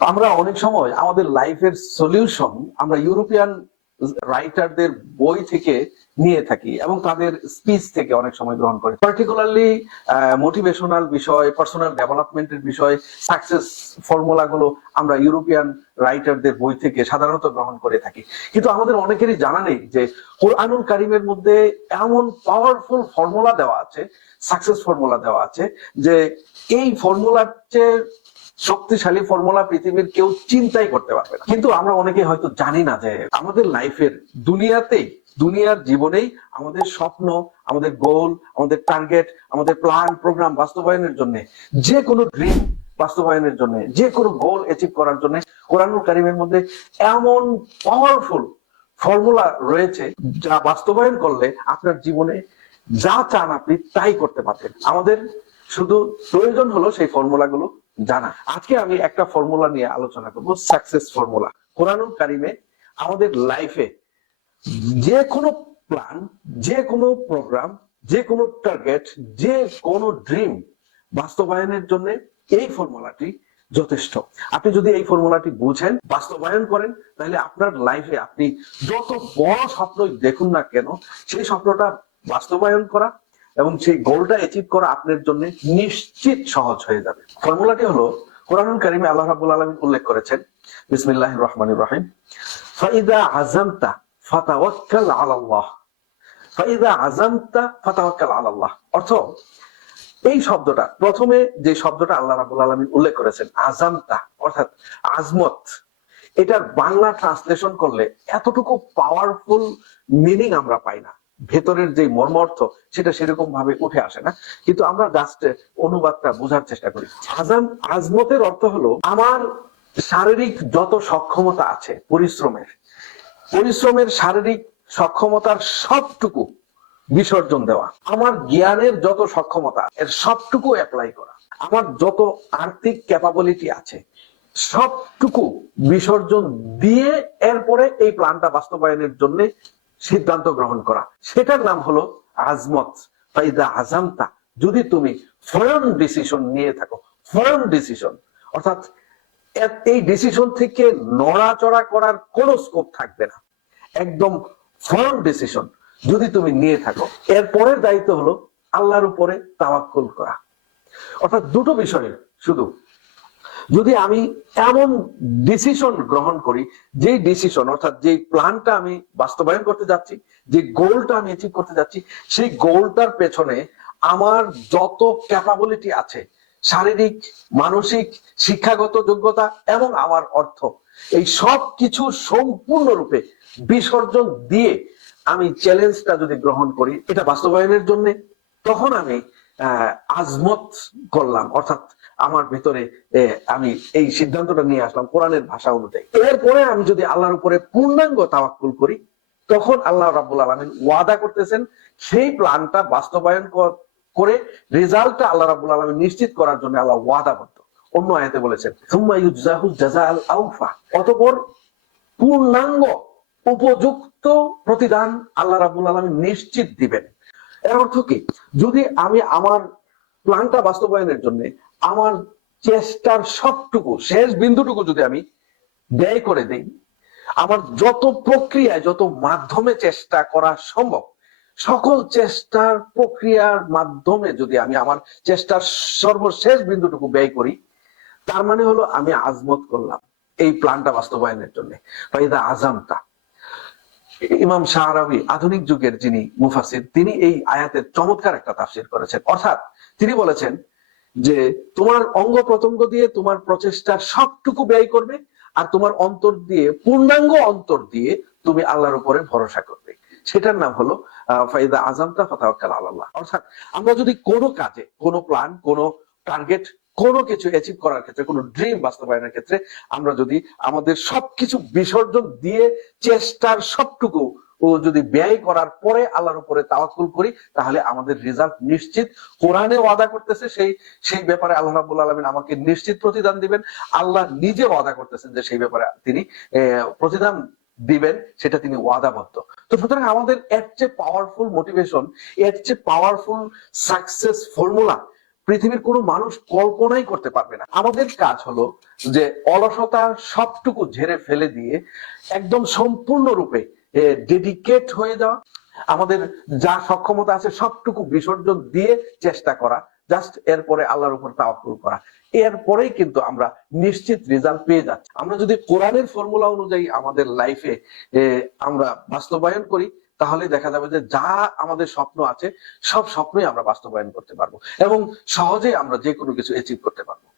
আমরা অনেক সময় আমাদের লাইফের সলিউশন আমরা ইউরোপিয়ান রাইটারদের বই থেকে নিয়ে থাকি এবং তাদের স্পিচ থেকে অনেক সময় গ্রহণ করি। পার্টিকুলারলি মোটিভেশনাল বিষয়, পার্সোনাল ডেভেলপমেন্টের বিষয়, সাকসেস ফর্মুলা গুলো আমরা ইউরোপিয়ান রাইটারদের বই থেকে সাধারণত গ্রহণ করে থাকি। কিন্তু আমাদের অনেকেরই জানা নেই যে কোরআনুল কারিমের মধ্যে এমন পাওয়ারফুল ফর্মুলা দেওয়া আছে, সাকসেস ফর্মুলা দেওয়া আছে, যে এই ফর্মুলার চেয়ে শক্তিশালী ফর্মুলা পৃথিবীর কেউ চিন্তাই করতে পারবে না। কিন্তু আমরা অনেকে হয়তো জানি না যে আমাদের লাইফের দুনিয়ার জীবনেই আমাদের স্বপ্ন, আমাদের গোল, আমাদের টার্গেট, আমাদের প্ল্যান প্রোগ্রাম বাস্তবায়নের জন্য, যে কোনো ড্রিম বাস্তবায়নের জন্য, যে কোনো গোল অ্যাচিভ করার জন্য কোরআনুল কারিমের মধ্যে এমন পাওয়ারফুল ফর্মুলা রয়েছে যা বাস্তবায়ন করলে আপনার জীবনে যা চান আপনি তাই করতে পারবেন। আমাদের শুধু প্রয়োজন হলো সেই ফর্মুলা গুলো জানা। আজকে আমি একটা ফর্মুলা নিয়ে আলোচনা করব, সাকসেস ফর্মুলা। কোরআনুল কারিমে আমাদের লাইফে যে কোনো প্ল্যান, যে কোনো প্রোগ্রাম, যে কোনো টার্গেট, যে কোনো ড্রিম বাস্তবায়নের জন্য এই ফর্মুলাটি যথেষ্ট। আপনি যদি এই ফর্মুলাটি বুঝেন, বাস্তবায়ন করেন, তাহলে আপনার লাইফে আপনি যত বড় স্বপ্নই দেখুন না কেন, সেই স্বপ্নটা বাস্তবায়ন করা এবং সেই গোলটা অ্যাচিভ করা আপনার জন্য নিশ্চিত সহজ হয়ে যাবে। ফর্মুলাটি হলো, কোরআনুল কারিমে আল্লাহ রাব্বুল আলামিন উল্লেখ করেছেন, বিসমিল্লাহির রহমানির রহিম, ফাইদা আযামতা ফাতাওয়াক্কাল আলাল্লাহ। ফাইদা আযামতা ফাতাওয়াক্কাল আলাল্লাহ অর্থ, এই শব্দটা প্রথমে যে শব্দটা আল্লাহ রাব্বুল আলামিন উল্লেখ করেছেন, আযামতা অর্থাৎ আজমত, এটার বাংলা ট্রান্সলেশন করলে এতটুকু পাওয়ারফুল মিনিং আমরা পাই না। ভেতরের যে মর্মার্থ সেটা সেরকম ভাবে উঠে আসে না, কিন্তু আমরা জাস্ট অনুবাদটা বোঝার চেষ্টা করি। আজমতের অর্থ হলো আমার শারীরিক যত সক্ষমতা আছে, পরিশ্রমের শারীরিক সক্ষমতার সবটুকু বিসর্জন দেওয়া, আমার জ্ঞানের যত সক্ষমতা এর সবটুকু অ্যাপ্লাই করা, আমার যত আর্থিক ক্যাপাবিলিটি আছে সবটুকু বিসর্জন দিয়ে এরপরে এই প্ল্যানটা বাস্তবায়নের জন্য সিদ্ধান্ত গ্রহণ করা, সেটার নাম হলো আজমত। ফাইদা আযামতা, যদি তুমি ফার্ম ডিসিশন নিয়ে থাকো, ফার্ম ডিসিশন অর্থাৎ এই ডিসিশন থেকে নড়াচড়া করার কোনো স্কোপ থাকবে না, একদম ফার্ম ডিসিশন যদি তুমি নিয়ে থাকো, এরপরের দায়িত্ব হলো আল্লাহর উপরে তাওয়াক্কুল করা। অর্থাৎ দুটো বিষয় শুধু, যদি আমি এমন ডিসিশন গ্রহণ করি, যে ডিসিশন অর্থাৎ যে প্ল্যানটা আমি বাস্তবায়ন করতে যাচ্ছি, যে গোলটা আমি অ্যাচিভ করতে যাচ্ছি, সেই গোলটার পেছনে আমার যত ক্যাপাবিলিটি আছে, শারীরিক, মানসিক, শিক্ষাগত যোগ্যতা এবং আমার অর্থ, এই সব কিছু সম্পূর্ণরূপে বিসর্জন দিয়ে আমি চ্যালেঞ্জটা যদি গ্রহণ করি এটা বাস্তবায়নের জন্য, তখন আমি আজমত করলাম, অর্থাৎ আমার ভিতরে আমি এই সিদ্ধান্তটা নিয়ে আসলাম কোরআনের ভাষা অনুযায়ী। এরপরে আমি যদি আল্লাহর উপরে পূর্ণাঙ্গ তাওয়াক্কুল করি, তখন আল্লাহ রাব্বুল আলামিন ওয়াদা করতেছেন সেই প্ল্যানটা বাস্তবায়ন করে রেজাল্টটা আল্লাহ রাব্বুল আলামিন নিশ্চিত করার জন্য আল্লাহ ওয়াদাবদ্ধ। অন্য আয়াতে বলেছেন, সুম্মা ইউজাহু জাযাআল আওফা, অতঃপর পূর্ণাঙ্গ উপযুক্ত প্রতিদান আল্লাহ রাব্বুল আলামিন নিশ্চিত দিবেন। এর অর্থ কি, যদি আমি আমার প্ল্যানটা বাস্তবায়নের জন্য আমার চেষ্টার সবটুকু, শেষ বিন্দুটুকু যদি আমি ব্যয় করে দেই, আমার যত প্রক্রিয়ায়, যত মাধ্যমে চেষ্টা করা সম্ভব, সকল চেষ্টার প্রক্রিয়ার মাধ্যমে যদি আমি আমার চেষ্টার সর্বশেষ বিন্দুটুকু ব্যয় করি, তার মানে হলো আমি আজমত করলাম এই প্ল্যানটা বাস্তবায়নের জন্য। ফাইদা আযামতা, ইমাম শাহরাবি আধুনিক যুগের যিনি মুফাসসির, তিনি এই আয়াতের চমৎকার একটা তাফসীর করেছেন। অর্থাৎ তিনি বলেছেন যে তোমার অঙ্গ প্রত্যঙ্গ দিয়ে তোমার প্রচেষ্টার সবটুকু ব্যয় করবে, আর তোমার অন্তর দিয়ে, পূর্ণাঙ্গ অন্তর দিয়ে তুমি আল্লাহর উপরে ভরসা করবে। সেটার নাম হলো ফাইদা আযামতা ফাতাওয়াক্কাল আলাল্লাহ। অর্থাৎ আমরা যদি কোনো কাজে, কোনো প্ল্যান, কোনো টার্গেট, কোনো কিছু অ্যাচিভ করার ক্ষেত্রে, কোনো ড্রিম বাস্তবায়নের ক্ষেত্রে আমরা যদি আমাদের সবকিছু বিসর্জন দিয়ে চেষ্টার সবটুকু ও যদি ব্যয় করার পরে আল্লাহর উপরে তাওয়াক্কুল করি, তাহলে আমাদের রেজাল্ট নিশ্চিত। কোরআনে ওয়াদা করতেছে সেই ব্যাপারে আল্লাহ রাব্বুল আলামিন আমাকে নিশ্চিত প্রতিদান দিবেন। আল্লাহ নিজে ওয়াদা করতেছেন যে সেই ব্যাপারে তিনি প্রতিদান দিবেন, সেটা তিনি ওয়াদাবদ্ধ। তো সুতরাং আমাদের এর চেয়ে পাওয়ারফুল মোটিভেশন, এর চেয়ে পাওয়ারফুল সাকসেস ফর্মুলা পৃথিবীর কোনো মানুষ কল্পনাই করতে পারবে না। আমাদের কাজ হলো যে অলসতা সবটুকু ঝেড়ে ফেলে দিয়ে একদম সম্পূর্ণরূপে ডেডিকেট হয়ে যাওয়া, আমাদের যা সক্ষমতা আছে সবটুকু বিসর্জন দিয়ে চেষ্টা করা, জাস্ট এরপরে আল্লাহর উপর তাওয়াক্কুল করা। এরপরেই কিন্তু আমরা নিশ্চিত রেজাল্ট পেয়ে যাচ্ছি। আমরা যদি কোরআনের ফর্মুলা অনুযায়ী আমাদের লাইফে আমরা বাস্তবায়ন করি, তাহলে দেখা যাবে যে যা আমাদের স্বপ্ন আছে সব স্বপ্নই আমরা বাস্তবায়ন করতে পারবো এবং সহজেই আমরা যে কোনো কিছু অ্যাচিভ করতে পারবো।